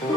Hello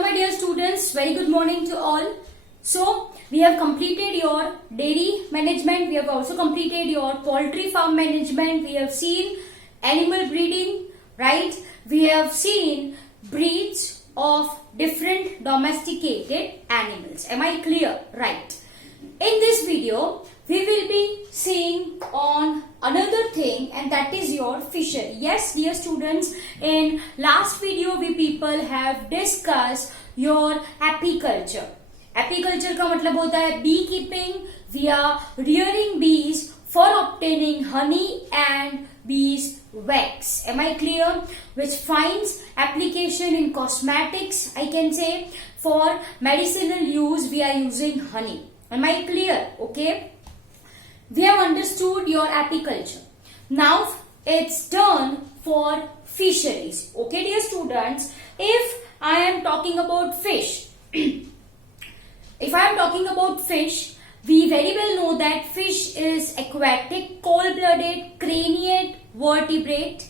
my dear students, very good morning to all. So we have completed your dairy management, we have also completed your poultry farm management, we have seen animal breeding, right? We have seen breeds of different domesticated animals. Am I clear? Right. In this video, we will be seeing on another thing, and that is your fishery. Yes, dear students, in last video we people have discussed your apiculture. Apiculture का मतलब होता है beekeeping. We are rearing bees for obtaining honey and bees wax. Am I clear? Which finds application in cosmetics, I can say. For medicinal use we are using honey. Am I clear? Okay. We have understood your apiculture. Now it's turn for fisheries. Okay, dear students, if I am talking about fish, if I am talking about fish, we very well know that fish is aquatic, cold-blooded, craniate vertebrate,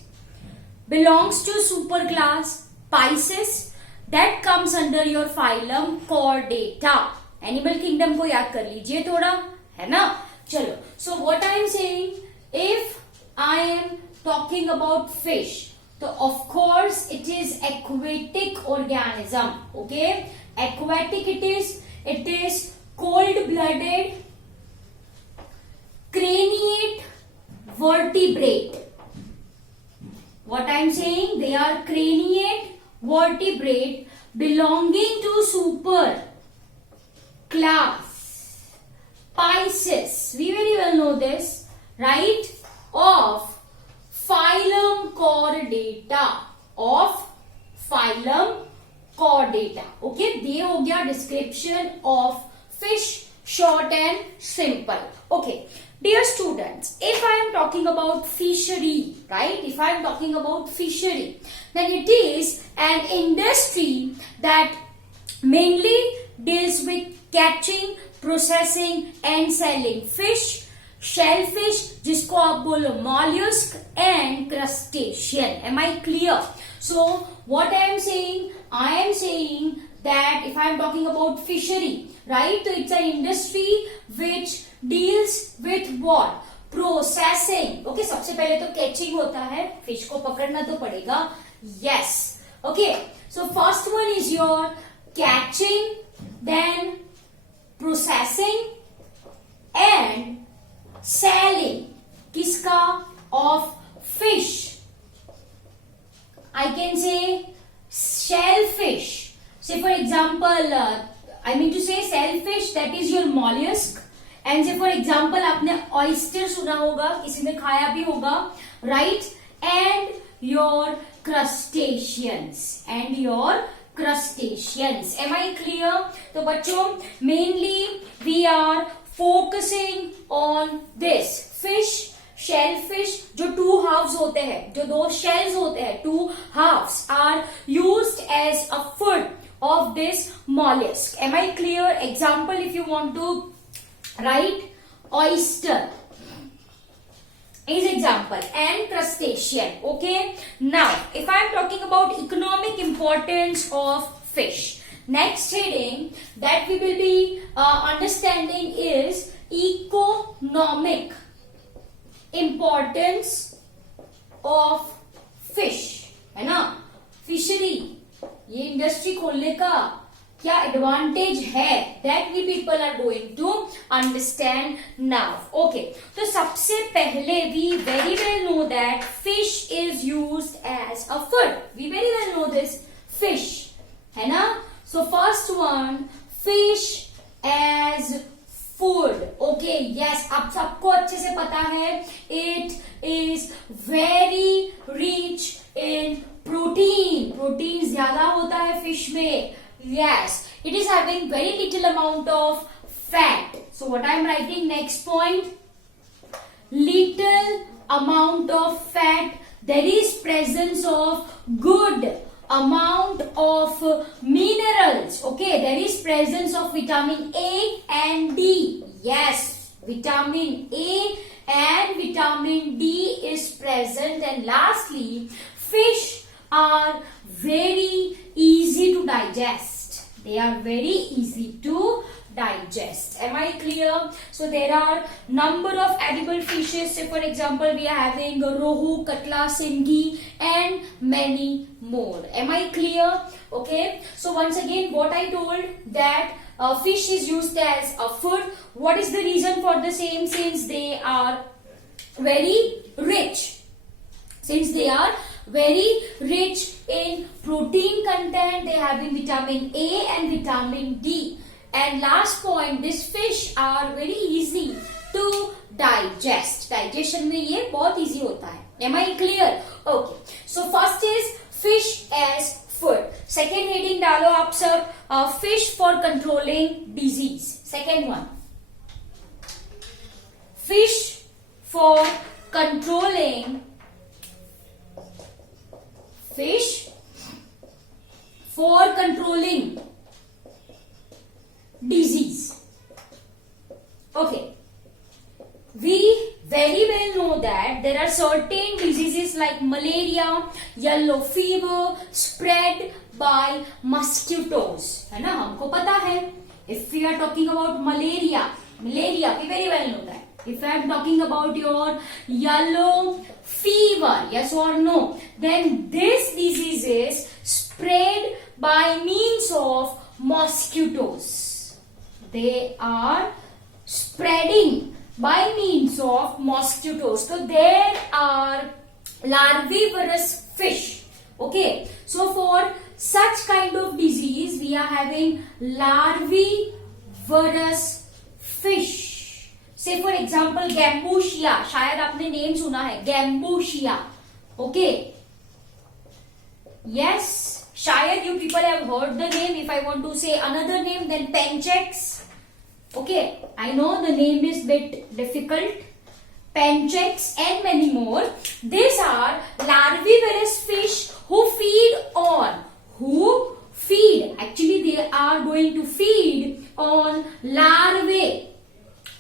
belongs to superclass Pisces, that comes under your phylum Chordata. Animal kingdom को याद कर लीजिए थोड़ा, है ना? चलो, so what I am saying, if I am talking about fish, so of course it is aquatic organism. Okay, aquatic it is cold-blooded, craniate vertebrate. What I am saying, they are craniate vertebrate belonging to super class Pisces, we very well know this, right? Of phylum Chordata, of phylum Chordata. Okay, ये हो गया description of fish, short and simple. Okay, dear students, if I am talking about fishery, right? If I am talking about fishery, then it is an industry that mainly deals with catching, processing and selling fish, shellfish, जिसको आप बोलो mollusk and crustacean. Am I clear? So what I am saying? I am saying that if I am talking about fishery, right? So it's an industry which deals with what? Processing. Okay, सबसे पहले तो catching होता है, fish को पकड़ना तो पड़ेगा. Yes. Okay. So first one is your catching, then processing and selling. किसका? Of fish. I can say shellfish. Say for example, I mean to say shellfish, that is your mollusk. And say for example, आपने oyster सुना होगा, किसी ने खाया भी होगा, right? And your crustaceans. And your crustaceans. Am I clear? तो बच्चों, mainly we are focusing on this fish, shellfish, जो two halves होते हैं, जो दो shells होते हैं, two halves are used as a food of this mollusk. Am I clear? Example, if you want to write, oyster is example, and crustacean. Okay, now if I am talking about economic importance of fish, next heading that we will be understanding is economic importance of fish. है ना? Fishery, ये industry खोलने का क्या advantage है, that we people are going to understand now. Okay, तो सबसे पहले we very well know that fish is used as a food. We very well know this fish, है ना? So first one, fish as food. Okay, yes, आप सबको अच्छे से पता है, it is very rich in protein. Protein ज्यादा होता है फिश में. Yes, it is having very little amount of fat. So what I am writing next point, little amount of fat, there is presence of good amount of minerals. Okay, there is presence of vitamin A and D. Yes, vitamin A and vitamin D is present. And lastly, fish are very easy to digest. They are very easy to digest. Am I clear? So there are number of edible fishes. Say for example, we are having rohu, katla, singhi and many more. Am I clear? Okay. So once again, what I told that fish is used as a food. What is the reason for the same? Since they are very rich. Since they are very rich in protein content, they have in vitamin A and vitamin D. And last point, these fish are very easy to digest. Digestion में ये बहुत easy होता है. Am I clear? Okay. So first is fish as food. Second heading डालो आप सब, fish for controlling disease. Second one, fish for controlling disease. Okay, we very well know that there are certain diseases like malaria, yellow fever spread by mosquitoes. है ना, हमको पता है. If we are talking about malaria, we very well know that. If I am talking about your yellow fever, yes or no, then this disease is spread by means of mosquitoes. They are spreading by means of mosquitoes. So there are larvivorous fish. Okay, so for such kind of disease we are having larvivorous fish. Say for example Gambusia, शायद आपने name सुना है Gambusia. Okay, yes, शायद you people have heard the name. If I want to say another name, then Penchex. Okay, I know the name is bit difficult. Penchex and many more. These are larvivorous fish who feed. Actually, they are going to feed on larvae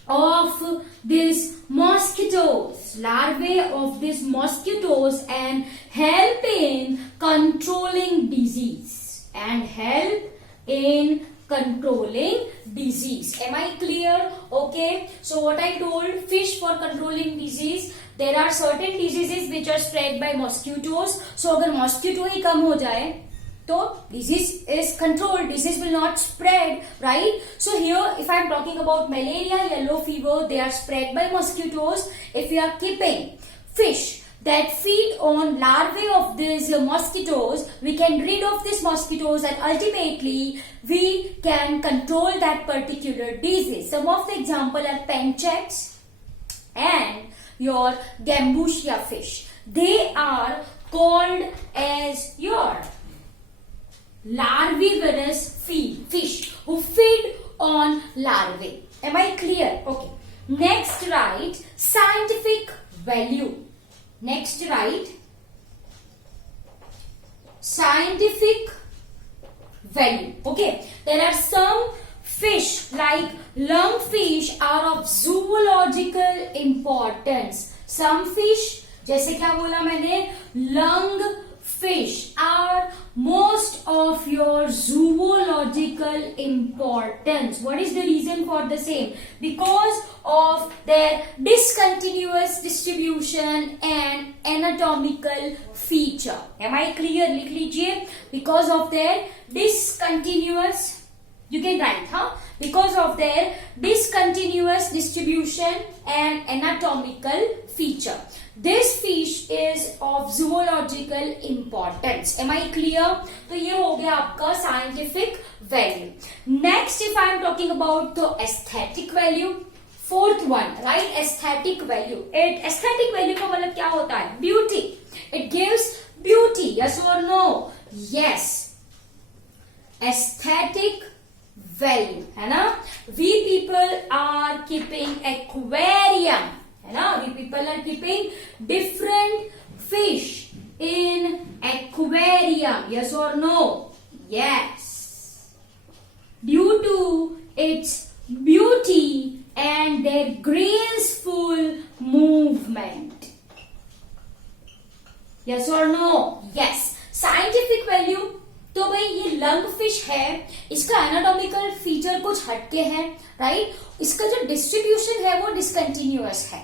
of these mosquitoes. Larvae of these mosquitoes and help in controlling disease. Am I clear? Okay. So what I told, fish for controlling disease. There are certain diseases which are spread by mosquitoes. So अगर mosquito ही कम हो जाए, तो disease is controlled. Disease will not spread, right? So here, if I am talking about malaria, yellow fever, they are spread by mosquitoes. If we are keeping fish that feed on larvae of these mosquitoes, we can rid of these mosquitoes and ultimately we can control that particular disease. Some of the example are Penchex and your Gambusia fish. They are called as your larvivorous fish who feed on larvae. Am I clear? Okay. Next, write scientific value. Next, write scientific value. Okay. There are some fish like lungfish are of zoological importance. Some fish, जैसे क्या बोला मैंने, lungfish are most of your zoological importance. What is the reason for the same? Because of their discontinuous distribution and anatomical feature. Am I clear? लिख लीजिए. Because of their discontinuous, you can write, huh? Because of their discontinuous distribution and anatomical feature. This fish is of zoological importance. Am I clear? तो ये हो गया आपका scientific value. Next, if I am talking about the aesthetic value, fourth one, right? Aesthetic value. Aesthetic value का मतलब क्या होता है? Beauty. It gives beauty. Yes or no? Yes. Aesthetic value, है ना. We people are keeping aquarium, है ना. We people are keeping different fish in aquarium. Yes or no? Yes. Due to its beauty and their graceful movement. Yes or no? Yes. Scientific value. तो भाई ये lung fish है, इसका anatomical feature कुछ हटके है, राइट. इसका जो डिस्ट्रीब्यूशन है वो डिसकंटिन्यूअस है,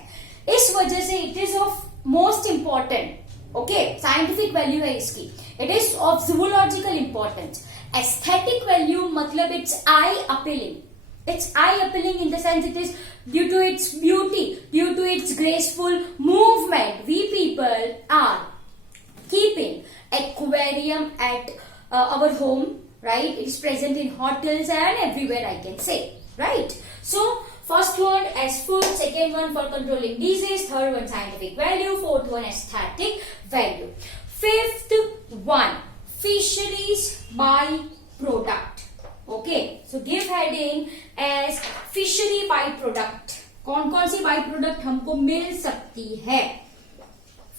इस वजह से it is of most important. Okay, scientific value है इसकी. It is of zoological importance. Aesthetic value मतलब it's eye appealing. It's eye appealing in the sense it is due to its beauty, due to its graceful movement. We people are keeping aquarium at our home, right? It is present in hotels and everywhere, I can say, right? So first one as food, second one for controlling disease, third one scientific value, fourth one aesthetic value. Fifth one fisheries by product. Okay, so give heading as fishery by product. कौन कौन सी by product हमको मिल सकती है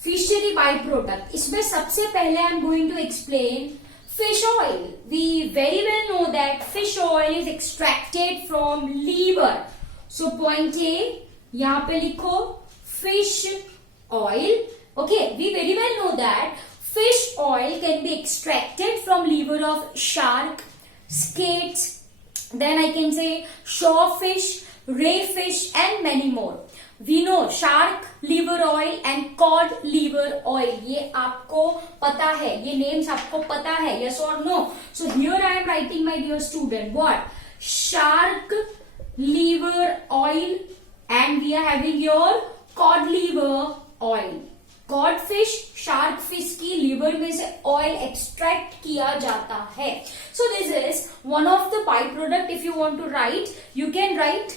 fishery by product. इसमें सबसे पहले I am going to explain fish oil. We very well know that fish oil is extracted from liver. So point A, यहाँ पे लिखो fish oil. Okay, we very well know that fish oil can be extracted from liver of shark, skates, then I can say shawfish, rayfish and many more. We know shark liver oil and cod liver oil. ये आपको पता है, ये names आपको पता है, yes or no? So here I am writing, my dear student, what? Shark liver oil and we are having your cod liver oil. Cod fish shark fish की liver में से ऑयल एक्सट्रैक्ट किया जाता है. So this is one of the by product. If you want to write, you can write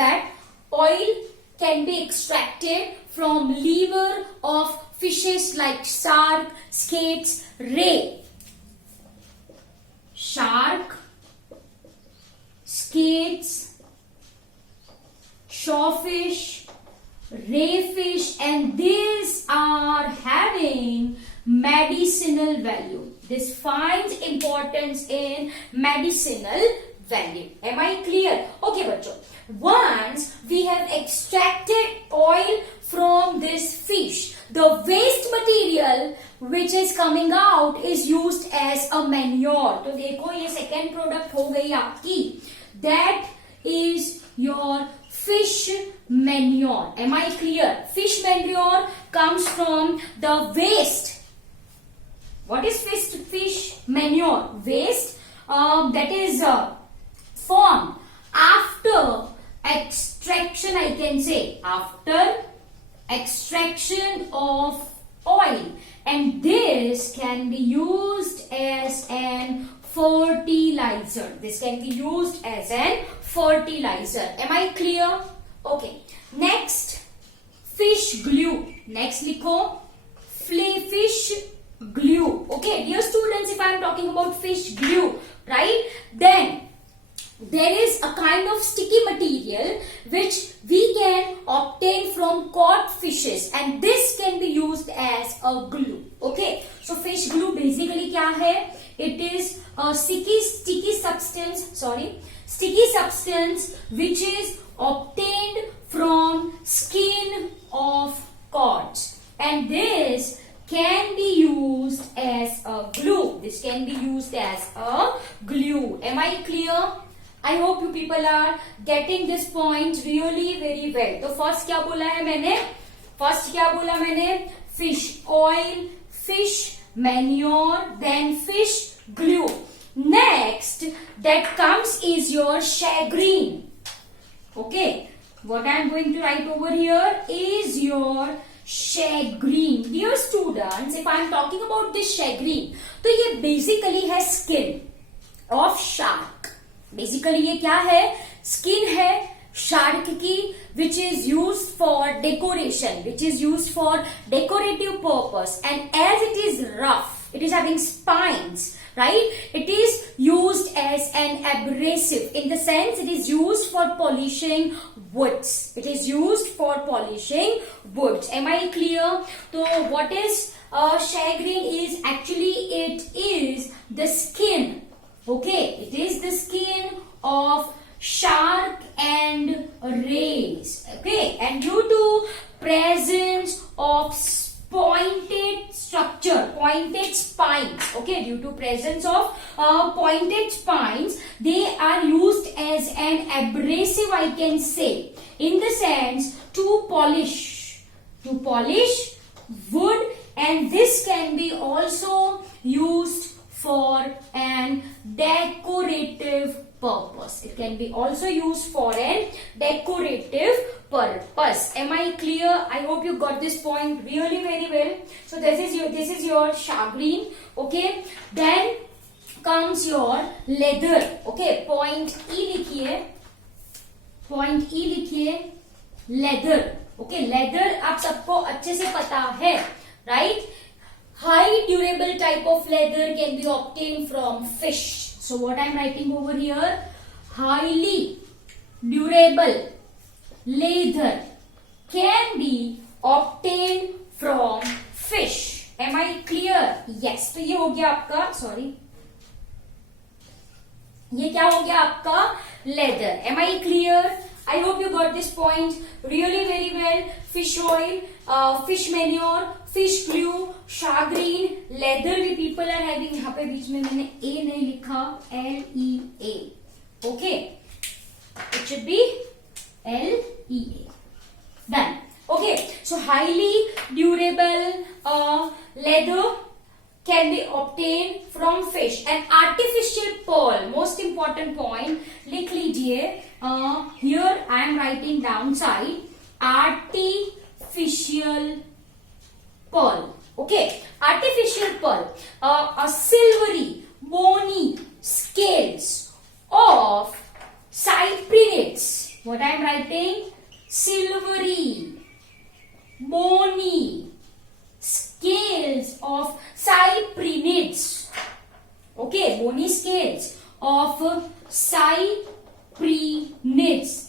that oil can be extracted from liver of fishes like shark, skates, ray. Shark, skates, shawfish, rayfish, and these are having medicinal value. This finds importance in medicinal value. Am I clear? Okay, bachcho. Once we have extracted oil from this fish, the waste material which is coming out is used as a manure. तो देखो ये second product हो गई आपकी. That is your fish manure. Am I clear? Fish manure comes from the waste. What is fish manure? Waste that is formed after extraction, I can say, after extraction of oil, and this can be used as an fertilizer. This can be used as an fertilizer. Am I clear? Okay. Next, fish glue. Next likho fish glue. Okay, dear students, if I am talking about fish glue, right, then there is a kind of sticky material which we can obtain from caught fishes, and this can be used as a glue. Okay, so fish glue basically क्या है? It is a sticky substance which is obtained from skin of cod, and this can be used as a glue. This can be used as a glue. Am I clear? I hope you people are getting this point really very well. तो first क्या बोला है मैंने? First क्या बोला मैंने? Fish oil, fish manure, then fish glue. Next that comes is your shagreen. Okay, what I am going to write over here is your shagreen. Dear students, if I am talking about this shagreen, तो ये basically है skin of shark. Basically ये क्या है? Skin है shark की, which is used for decoration, which is used for decorative purpose, and as it is rough, it is having spines, right? It is used as an abrasive. In the sense, it is used for polishing woods. It is used for polishing woods. Am I clear? So what is shagreen is actually, it is the skin. Okay, it is the skin of shark and rays. Okay, and due to presence of pointed structure, pointed spines, okay, due to presence of pointed spines, they are used as an abrasive, I can say, in the sense to polish wood, and this can be also used for an decorative purpose. It can be also used for an decorative purpose. Am I clear? I hope you got this point really very well. So this is your shagreen. Okay, then comes your leather. Okay, point E लिखिए, leather. Okay, leather आप सबको अच्छे से पता है, right? High durable type of leather can be obtained from fish. So what I am writing over here, highly durable leather can be obtained from fish. Am I clear? Yes. तो ये हो गया आपका, sorry, ये क्या हो गया आपका leather. Am I clear? I hope you got this point really very well. Fish oil, fish manure, fish glue, shagreen, leather भी people are having. यहाँ पे बीच में मैंने A नहीं लिखा, LEA. Okay, it should be LEA. Done. Okay, so highly durable leather can be obtained from fish. An artificial pearl, most important point, लिख लीजिए. Here I am writing downside, artificial pearl. Okay, artificial pearl, a silvery, bony scales of cyprinids. What I am writing? Silvery, bony scales of cyprinids. Okay, bony scales of cyprinids.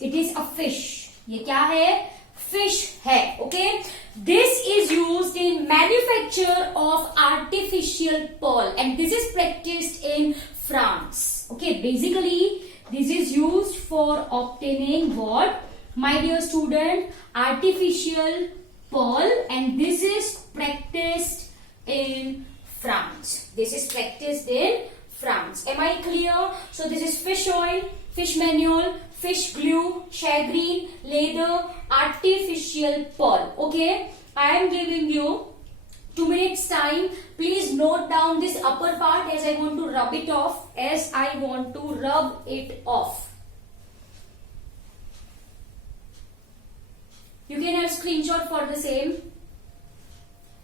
It is a fish. ये क्या है? Fish है. Okay, this is used in manufacture of artificial pearl, and this is practiced in France. Okay, basically this is used for obtaining what, my dear student? Artificial pearl, and this is practiced in France. This is practiced in France. Am I clear? So this is fish oil, fish manure, fish glue, shagreen, leather, artificial pearl. Okay, I am giving you 2 minutes time. Please note down this upper part as I want to rub it off. You can have screenshot for the same.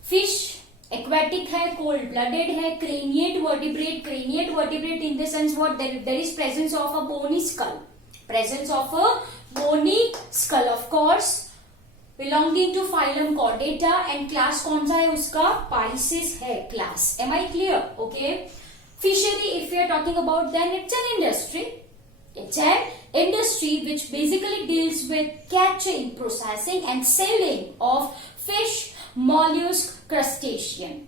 Fish, aquatic है, cold blooded है, craniate vertebrate in the sense what, there is presence of a bony skull. Presence of a bony skull, of course, belonging to phylum Chordata, and class कौन सा है उसका? Pisces है class. Am I clear? Okay. Fishery, if we are talking about, then it's an industry. It's an industry which basically deals with catching, processing and selling of fish, mollusk, crustacean.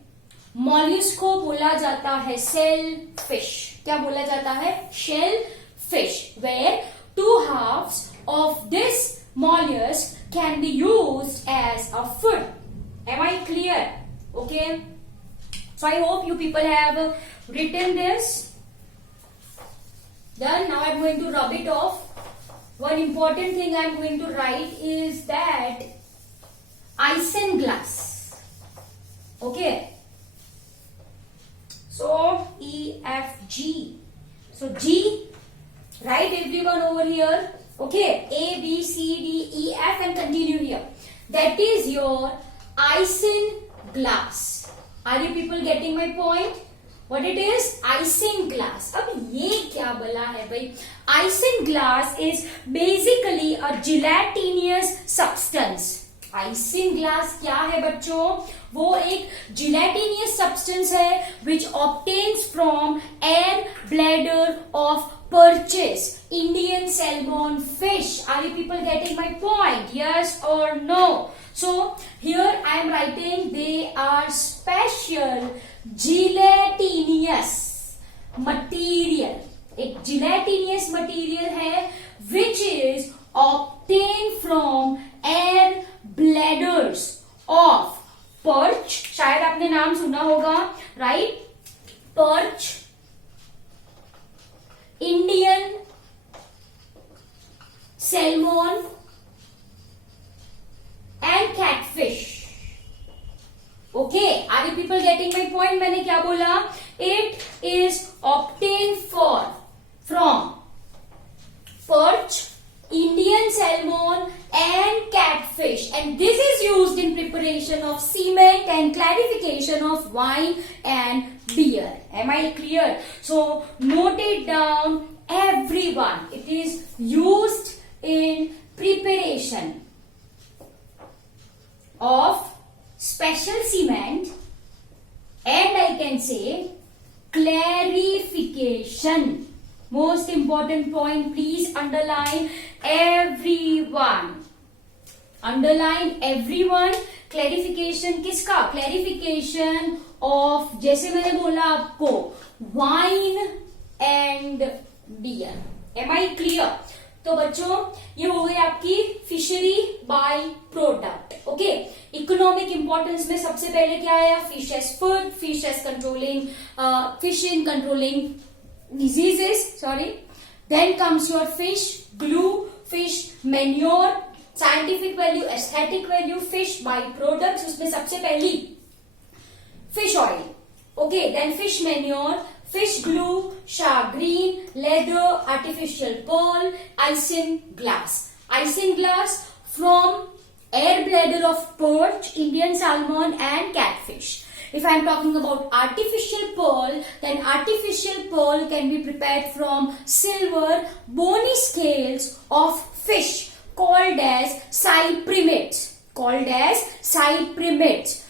Mollusk को बोला जाता है shellfish. क्या बोला जाता है? Shellfish, where 2 halves of this mollusk can be used as a food. Am I clear? Okay. So I hope you people have written this. Done. Now I am going to rub it off. One important thing I am going to write is that isinglass. Okay. So EFG. So G. Write everyone over here. Okay. A, B, C, D, E, F and continue here. That is your isinglass. Are you people getting my point? What it is? Isinglass. अब ये क्या बला है भाई? Isinglass is basically a gelatinous substance. Isinglass क्या है बच्चों? वो एक जिलेटिनियस सब्सटेंस है which obtains from air bladder of perches Indian salmon fish. Are you people getting my point? Yes or no? So here I am writing they are special gelatinous material. एक gelatinous material है which is obtained from air bladders of perch. शायद आपने नाम सुना होगा, right? perch, Indian salmon and catfish. Okay, are you people getting my point? मैंने क्या बोला? It is obtained from perch, Indian salmon and catfish, and this is used in preparation of cement and clarification of wine and beer. Am I clear? So note it down everyone. It is used in preparation of special cement and I can say clarification. Most important point, please underline everyone. Underline everyone. Clarification किसका? Clarification of, जैसे मैंने बोला आपको, wine and beer. Am I clear? तो बच्चों ये हो गई आपकी fishery by product. Okay, economic importance में सबसे पहले क्या आया? Fish as food, fish as controlling, fish in controlling diseases, sorry. Then comes your fish glue, fish manure, scientific value, aesthetic value, fish byproducts. उसमें सबसे पहली fish oil, okay. Then fish manure, fish glue, shark green, leather, artificial pearl, isinglass. Isinglass from air bladder of perch, Indian salmon and catfish. If I am talking about artificial pearl, then artificial pearl can be prepared from silver bony scales of fish called as cyprimates. Called as cyprimates.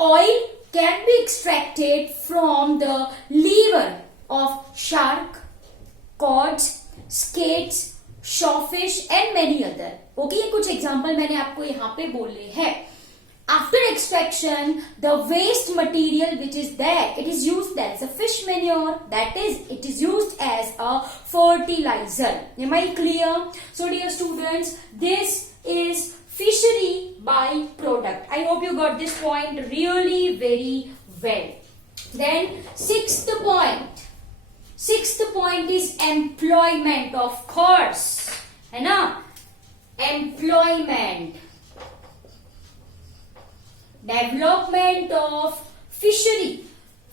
Oil can be extracted from the liver of shark, cod, skates, shawfish and many other. Okay, ये कुछ example मैंने आपको यहाँ पे बोले हैं. After extraction, the waste material which is there, it is used as a fish manure. That is, it is used as a fertilizer. Am I clear? So dear students, this is fishery by-product. I hope you got this point really very well. Then sixth point. Sixth point is employment, of course. है ना? Employment. Development of fishery.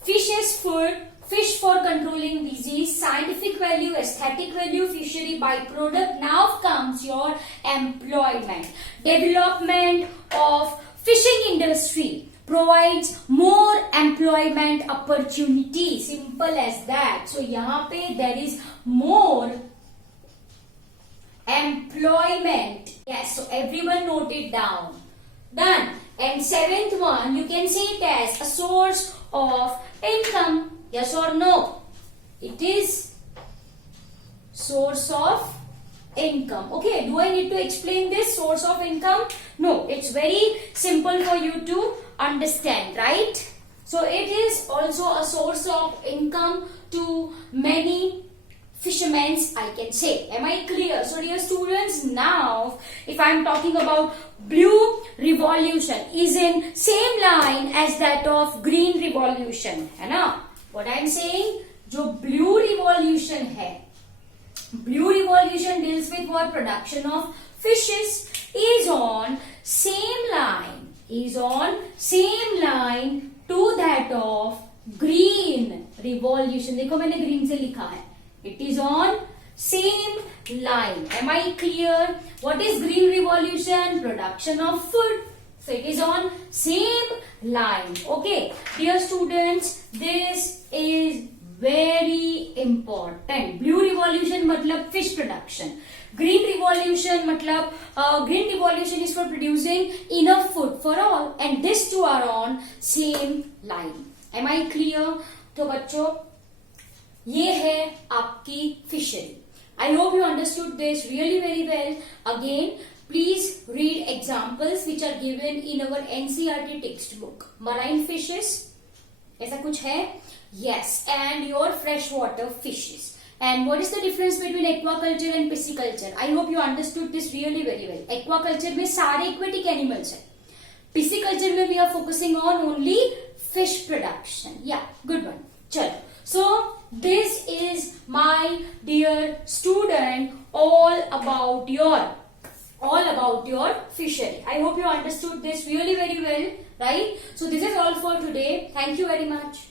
Fish as food, fish for controlling disease, scientific value, aesthetic value, fishery byproduct. Now comes your employment. Development of fishing industry provides more employment opportunity. Simple as that. So यहाँ पे there is more employment. Yes, so everyone note it down. Done. And seventh one, you can say it as a source of income. Yes or no? It is source of income. Okay, do I need to explain this source of income? No, it's very simple for you to understand, right? So it is also a source of income to many fishermen, I can say. Am I clear? So dear students, now if I am talking about blue revolution is in same line as that of green revolution, है ना? What I am saying, जो blue revolution है, blue revolution deals with what? Production of fishes, is on same line to that of green revolution. देखो मैंने green से लिखा है. It is on same line. Am I clear? What is green revolution? Production of food. So it is on same line. Okay, dear students, this is very important. Blue revolution मतलब fish production. Green revolution मतलब green revolution is for producing enough food for all, and these two are on same line. Am I clear? तो बच्चों ये है आपकी fishery. I hope you understood this really very well. Again, please read examples which are given in our NCERT textbook. Marine fishes, ऐसा कुछ है? Yes, and your freshwater fishes. And what is the difference between aquaculture and pisciculture? I hope you understood this really very well. Aquaculture में सारे aquatic animals है. Pisciculture में we are focusing on only fish production. Yeah, good one. चलो. So this is my dear student all about your fishery. I hope you understood this really very well, right? So this is all for today. Thank you very much.